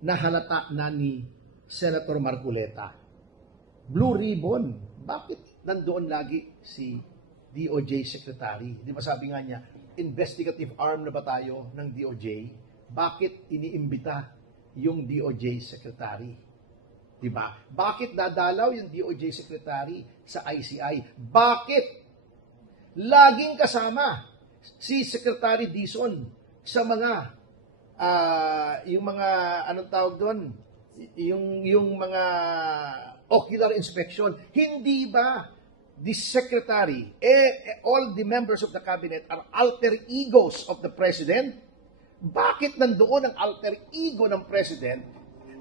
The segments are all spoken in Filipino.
na halata na ni Senator Marcoleta. Blue ribbon. Bakit nandoon lagi si DOJ Secretary? Di ba sabi nga niya, investigative arm na ba tayo ng DOJ? Bakit iniimbita yung DOJ Secretary? Di ba? Bakit dadalaw yung DOJ Secretary sa ICI? Bakit laging kasama si Secretary Dizon sa mga yung mga anong tawag doon? Yung mga ocular inspection? Hindi ba the Secretary, all the members of the Cabinet are alter egos of the President? Bakit nandoon ang alter ego ng President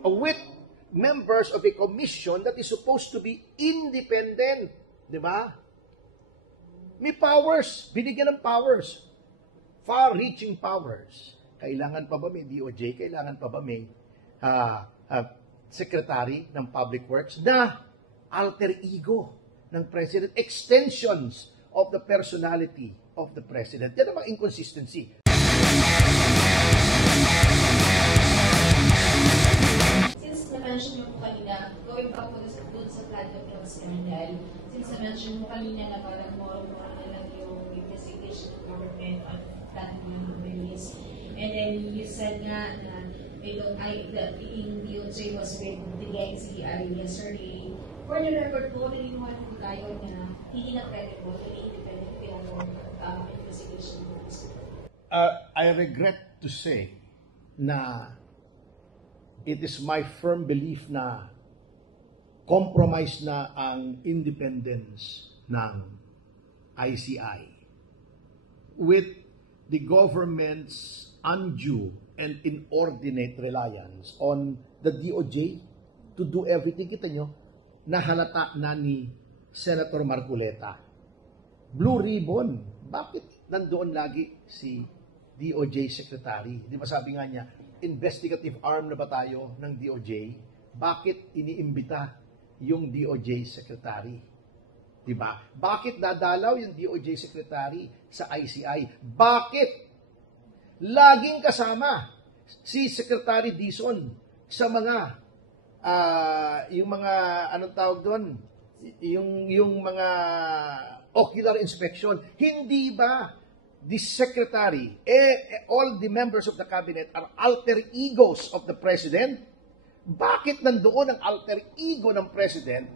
with members of a commission that is supposed to be independent? Di ba? May powers. Binigyan ng powers. Far-reaching powers. Kailangan pa ba may DOJ? Kailangan pa ba may Secretary ng Public Works na alter ego ng President? Extensions of the personality of the President. Yan ang mga inconsistency. Since na-mention mo kanina, going back po doon sa flood control scandal, since na-mention mo kanina na parang more na lang yung investigation of government on flood control release. And then you said nga na that being DOJ was with the NCI yesterday. For the record po, nalinawan po tayo na hindi na credible, hindi independent yung investigation. I regret to say na it is my firm belief na compromise na ang independence ng ICI with the government's undue and inordinate reliance on the DOJ to do everything. Kita nyo, nahalata na ni Senator Marcoleta. Blue ribbon. Bakit nandoon lagi si DOJ Secretary? Di ba sabi nga niya, investigative arm na ba tayo ng DOJ? Bakit iniimbita yung DOJ Secretary? Di ba? Bakit dadalaw yung DOJ Secretary sa ICI? Bakit laging kasama si Secretary Dizon sa mga yung mga anong tawag doon? Yung mga ocular inspection? Hindi ba the Secretary, all the members of the Cabinet are alter egos of the President? Bakit nandoon ang alter ego ng President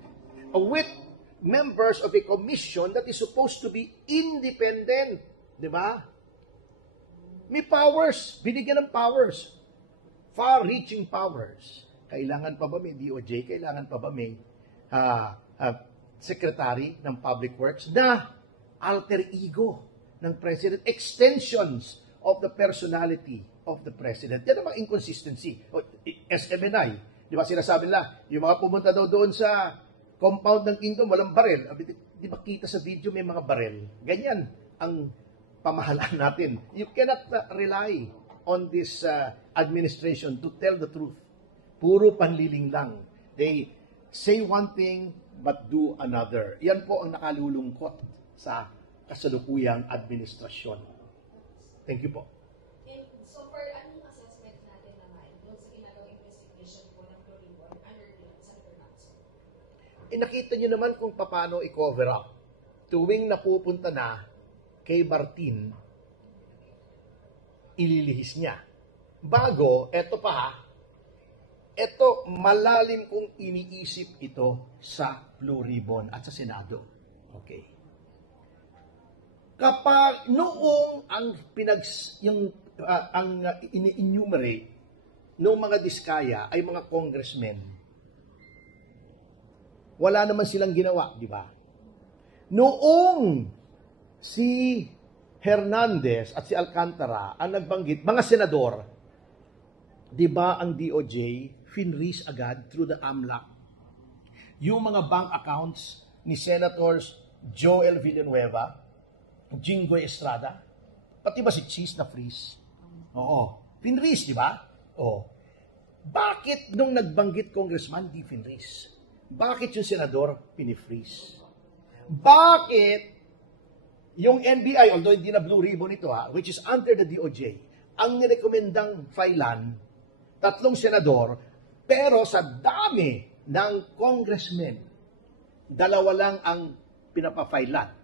with members of a commission that is supposed to be independent? Di ba? May powers. Binigyan ng powers. Far-reaching powers. Kailangan pa ba may DOJ? Kailangan pa ba may Secretary ng Public Works na alter ego ng President? Extensions of the personality of the President. Yan ang mga inconsistency. SMNI, di ba sinasabi nila, yung mga pumunta daw doon sa compound ng Kingdom, walang barel. Di ba kita sa video may mga barel? Ganyan ang pamahalaan natin. You cannot rely on this administration to tell the truth. Puro panliling lang. They say one thing but do another. Yan po ang nakalulungkot sa kasalukuyang administrasyon. Thank you po. And so far, anong assessment natin naman doon sa ginagawang investigation po ng Blue Ribbon under the Senator Lacson? Nakita niyo naman kung paano i-cover up. Tuwing napupunta na kay Martin, ililihis niya. Bago, eto pa ha, eto malalim kong iniisip ito sa Blue Ribbon at sa Senado. Okay. Kapag noong ang ini-enumerate ng mga diskaya ay mga congressmen, wala naman silang ginawa, di ba? Noong si Hernandez at si Alcantara ang nagbanggit, mga senador, di ba ang DOJ finreeze agad through the AMLAC yung mga bank accounts ni Senators Joel Villanueva, Jinggoy Estrada, pati ba si Cheese na freeze? Oo. Finreeze, di ba? Oo. Bakit nung nagbanggit congressman, di finreeze? Bakit yung senador pinifreeze? Bakit yung NBI, although hindi na Blue Ribbon ito which is under the DOJ, ang nirekomendang filean 3 senador, pero sa dami ng congressmen, 2 lang ang pinapafailan.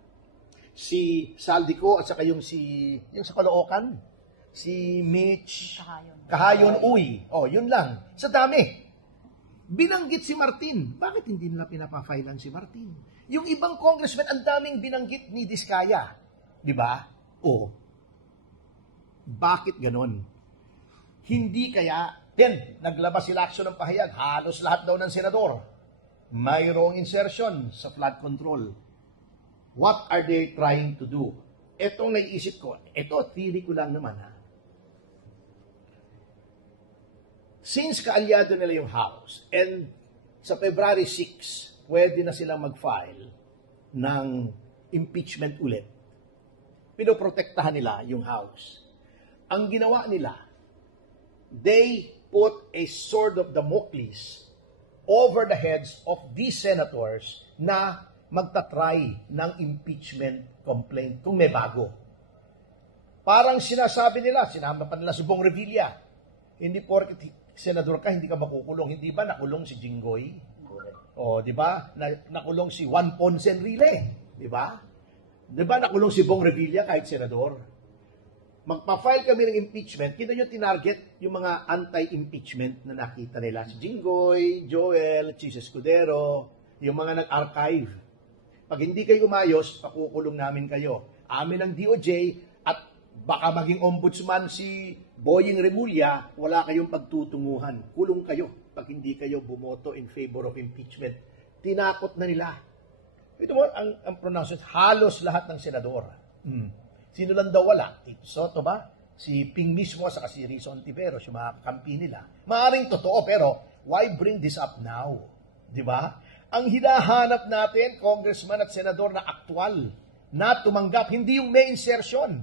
Si Saldico at saka yung sa Caloocan, si Mitch Kahayon Uy. Yun lang. Sa dami. Binanggit si Martin. Bakit hindi nila pinapafailan si Martin? Yung ibang congressman, ang daming binanggit ni Diskaya. Di ba? Bakit ganon? Hindi kaya, naglabas sila aksyon ng pahayag, halos lahat daw ng senador. Mayroong insertion sa flood control. What are they trying to do? Ito ang naiisip ko. Ito, theory ko lang naman. Since kaalyado nila yung House, and sa February 6, pwede na silang mag-file ng impeachment ulit. Pinoprotektahan nila yung House. Ang ginawa nila, they put a sword of Damocles over the heads of these senators na magtatry ng impeachment complaint kung may bago. Parang sinasabi nila, sinama pa nila si Bong Revilla, hindi porket senador ka, hindi ka makukulong. Hindi ba nakulong si Jinggoy? Di ba? Nakulong si Juan Ponce Enrile. Di ba? Di ba nakulong si Bong Revilla kahit senador? Magpa-file kami ng impeachment, kita nyo tinarget yung mga anti-impeachment na nakita nila. Si Jinggoy, Joel, Chis Escudero, yung mga nag-archive. Pag hindi kayo umayos, pakukulong namin kayo. Amin ang DOJ at baka maging ombudsman si Boying Remulla, wala kayong pagtutunguhan. Kulong kayo pag hindi kayo bumoto in favor of impeachment. Tinakot na nila. Ito mo, ang pronouncement, halos lahat ng senador. Sino lang daw wala? Tito Soto ba? Si Ping mismo, saka si Rizon Tiveros, yung mga kampi nila. Maaring totoo, pero why bring this up now? Di ba? Ang hinahanap natin, congressman at senador na aktual, na tumanggap, hindi yung may insertion.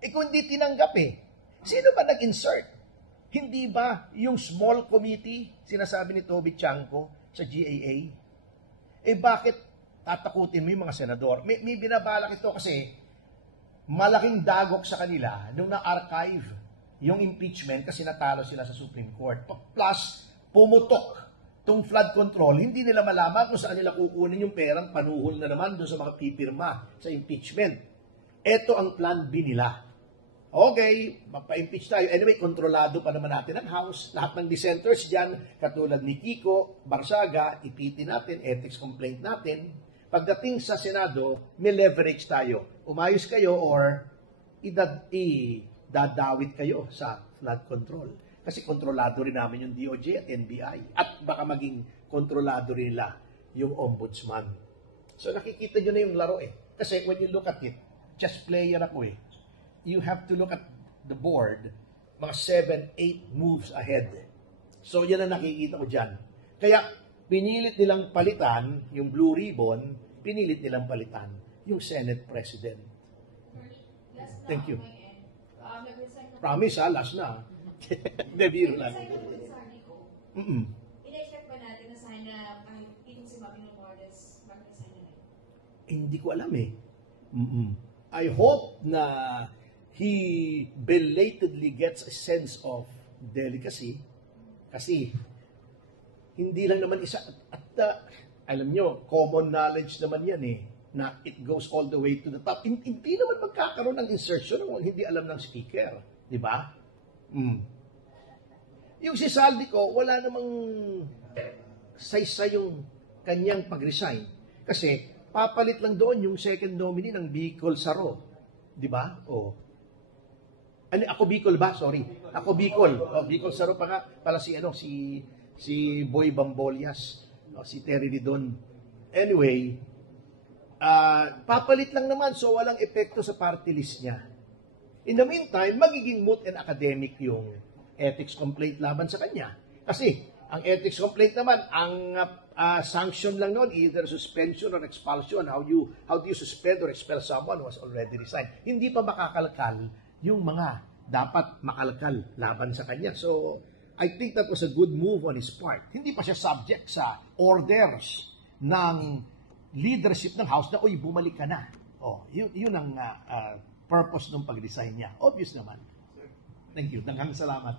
Kung hindi tinanggap sino ba nag-insert? Hindi ba yung small committee, sinasabi ni Toby Chanco sa GAA? Bakit tatakutin mo yung mga senador? May binabalak ito kasi malaking dagok sa kanila nung na-archive yung impeachment kasi natalo sila sa Supreme Court. Plus, pumutok itong flood control, hindi nila malaman kung saan nila kukunin yung perang panuhol na naman doon sa mga pipirma sa impeachment. Ito ang plan B nila. Okay, magpa-impeach tayo. Anyway, kontrolado pa naman natin ang House. Lahat ng dissenters dyan, katulad ni Kiko, Barsaga, ipitin natin, ethics complaint natin. Pagdating sa Senado, may leverage tayo. Umayos kayo or idadawit kayo sa flood control. Kasi kontrolado rin namin yung DOJ at NBI. At baka maging kontrolado rin nila yung ombudsman. So nakikita nyo na yung laro Kasi when you look at it, just player ako you have to look at the board, mga 7, 8 moves ahead. So yan ang nakikita ko dyan. Kaya pinilit nilang palitan, yung blue ribbon, pinilit nilang palitan yung Senate President. Thank you. Promise last na. Biro lang. In-expect ba natin na sana kahit itong si Maping Romualdez mag-resign na rin? Hindi ko alam I hope na he belatedly gets a sense of delicacy kasi hindi lang naman isa at alam nyo, common knowledge naman yan na it goes all the way to the top. Hindi naman magkakaroon ng insertion kung hindi alam ng speaker. Di ba? Yung si Saldico, wala namang saysa yung kanyang pag-resign. Kasi papalit lang doon yung second nominee ng Bicol Saro. Di ba? Ako Bicol ba? Sorry. Ako Bicol. Bicol Saro pa nga. Pala si Boy Bambolias. Si Terry Ridon. Anyway, papalit lang naman so walang epekto sa party list niya. In the meantime, magiging moot and academic yung ethics complaint laban sa kanya. Kasi ang ethics complaint naman, ang sanction lang noon, either suspension or expulsion. How do you suspend or expel someone who has already resigned? Hindi pa makakalkal yung mga dapat makalkal laban sa kanya. So, I think that was a good move on his part. Hindi pa siya subject sa orders ng leadership ng House na, bumalik ka na. Yun ang purpose ng pag-resign niya. Obvious naman. Thank you. Daghang salamat.